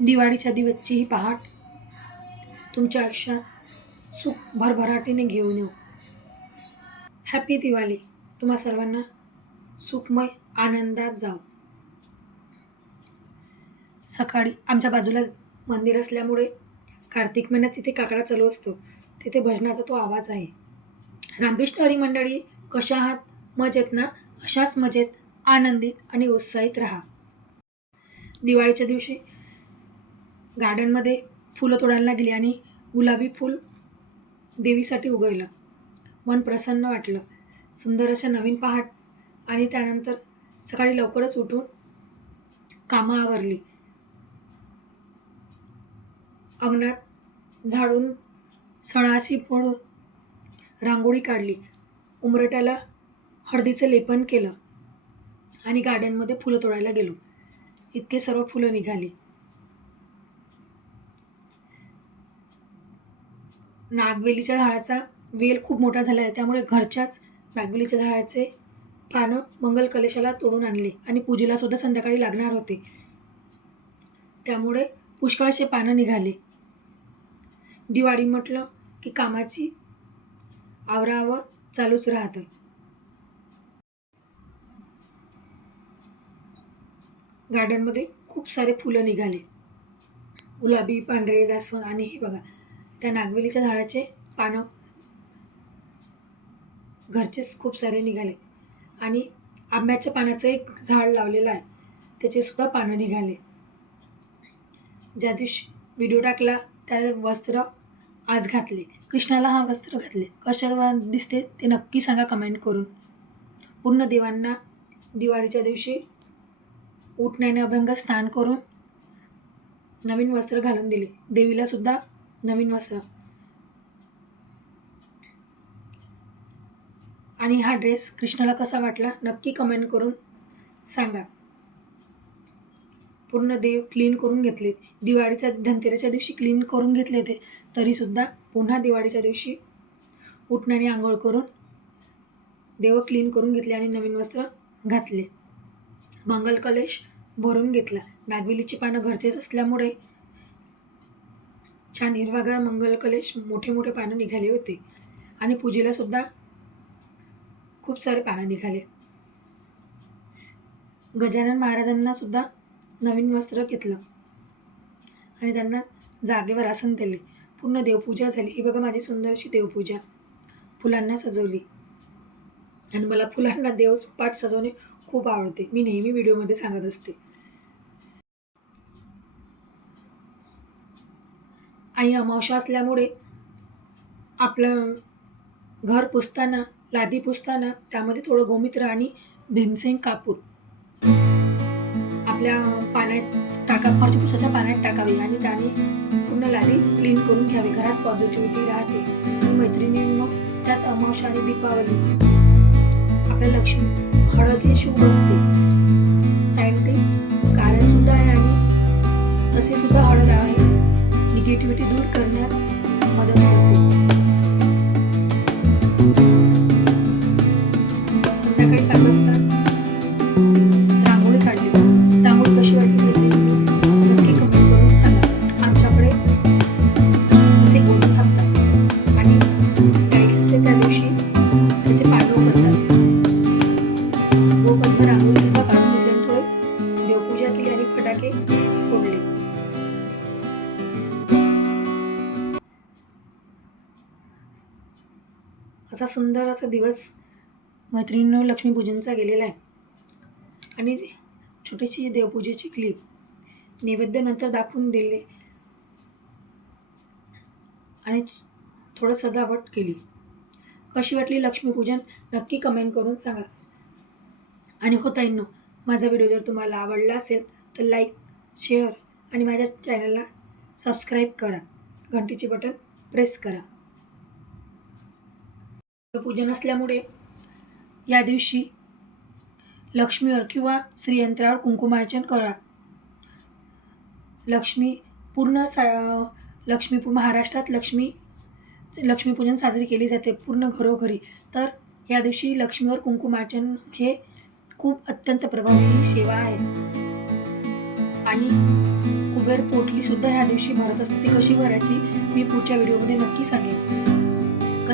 दिवाळीच्या दिवसची ही पहाट. तुमच्या आयुष्यात सुख भरभराटीने घेऊन येऊ. हॅपी दिवाळी तुम्हा सर्वांना सुखमय आनंदात जाऊ सकाळी आमच्या बाजूलाच मंदिर असल्यामुळे कार्तिक महिन्यात तिथे काकडा चालू असतो. तिथे भजनाचा तो आवाज आहे. रामकृष्ण हरी मंडळी कशा आहात? मजेत ना? अशाच मजेत आनंदित आणि उत्साहित राहा. दिवाळीच्या दिवशी गार्डनमध्ये फुलं तोडायला गेली आणि गुलाबी फूल देवीसाठी उगवलं. मन प्रसन्न वाटलं. सुंदर अशा नवीन पहाट आणि त्यानंतर सकाळी लवकरच उठून कामं आवरली. अंगणात झाडून सणाशी फोडून रांगोळी काढली. उमरट्याला हळदीचं लेपन केलं आणि गार्डनमध्ये फुलं तोडायला गेलो. इतके सर्व फुलं निघाली. नागवेलीच्या झाडाचा वेल खूप मोठा झाला आहे. त्यामुळे घरच्याच नागवेलीच्या झाडाचे पानं मंगल कलशाला तोडून आणले आणि पूजेला सुद्धा संध्याकाळी लागणार होते. त्यामुळे पुष्कळसे पानं निघाले. दिवाळी म्हटलं की कामाची आवरावर चालूच राहतं. गार्डनमध्ये खूप सारे फुलं निघाले. गुलाबी पांढरे जास्वंद आणि हे बघा त्या नागवेलीच्या झाडाचे पानं घरचेच खूप सारे निघाले. आणि आंब्याच्या पानाचं एक झाड लावलेलं आहे. त्याचेसुद्धा पानं निघाले. ज्या दिवशी व्हिडिओ टाकला त्या वस्त्र आज घातले. कृष्णाला हा वस्त्र घातले. कशा दिसते ते नक्की सांगा कमेंट करून. पूर्ण देवांना दिवाळीच्या दिवशी उठण्याने अभंग स्नान करून नवीन वस्त्र घालून दिले. देवीलासुद्धा नवीन वस्त्र. आणि हा ड्रेस कृष्णाला कसा वाटला नक्की कमेंट करून सांगा. पूर्ण देव क्लीन करून घेतले. दिवाळीच्या धनतेरसच्या दिवशी क्लीन करून घेतले होते. तरीसुद्धा पुन्हा दिवाळीच्या दिवशी उठण्याने आंघोळ करून देव क्लीन करून घेतले आणि नवीन वस्त्र घातले. मंगल कलेश भरून घेतला. नागविलीची पानं घरचेच असल्यामुळे छान हिरवागार मंगल कलेश मोठे मोठे पानं निघाले होते. आणि पूजेला सुद्धा खूप सारे पानं निघाले. गजानन महाराजांना सुद्धा नवीन वस्त्र घेतलं. आणि त्यांना जागेवर आसन दिले. पूर्ण देवपूजा झाली. ही बघा माझी सुंदरशी देवपूजा. फुलांना सजवली. आणि मला फुलांना देवपाठ सजवणे खूप आवडते. मी नेहमी व्हिडिओमध्ये सांगत असते. आणि अमावशा असल्यामुळे आपलं घर पुसताना लादी पुसताना त्यामध्ये थोडं गोमित्र आणि भीमसेन कापूर. आपल्या पाण्यात टाका फरची पुसाच्या पाण्यात टाकावी आणि त्याने पूर्ण लादी क्लीन करून घ्यावी. घरात पॉझिटिव्हिटी राहते. मैत्रिणी मग त्यात अमावशा आणि दीपावली. आपल्या लक्ष्मी हळद हे शुभ असते. सायंटिस्ट कारण सुद्धा आहे आणि असे सुद्धा निगेटिव्हिटी दूर करण्यात मदत करते. असा सुंदर असा दिवस मैत्रिणीनं लक्ष्मीपूजनचा गेलेला आहे. आणि छोटीशी देवपूजेची क्लिप नैवेद्यनंतर दाखवून दिले. आणि थोडं सजावट केली. कशी वाटली लक्ष्मीपूजन? नक्की कमेंट करून सांगा. आणि होता ताईंनो माझा व्हिडिओ जर तुम्हाला आवडला असेल तर लाईक शेअर आणि माझ्या चॅनलला सबस्क्राईब करा. घंटीचे बटन प्रेस करा. पूजन असल्यामुळे या दिवशी लक्ष्मीवर किंवा श्रीयंत्रावर कुंकुमार्चन करा. लक्ष्मी पूर्ण सा लक्ष्मी महाराष्ट्रात लक्ष्मी लक्ष्मीपूजन साजरी केली जाते पूर्ण घरोघरी. तर या दिवशी लक्ष्मीवर कुंकुमार्चन हे खूप अत्यंत प्रभावी सेवा आहे. आणि कुबेर पोटलीसुद्धा ह्या दिवशी भरत असते. ती कशी भरायची? मी पुढच्या व्हिडिओमध्ये नक्की सांगेन.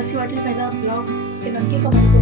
कशी वाटली पाहिजे ब्लॉग ते नक्की कमेंट करून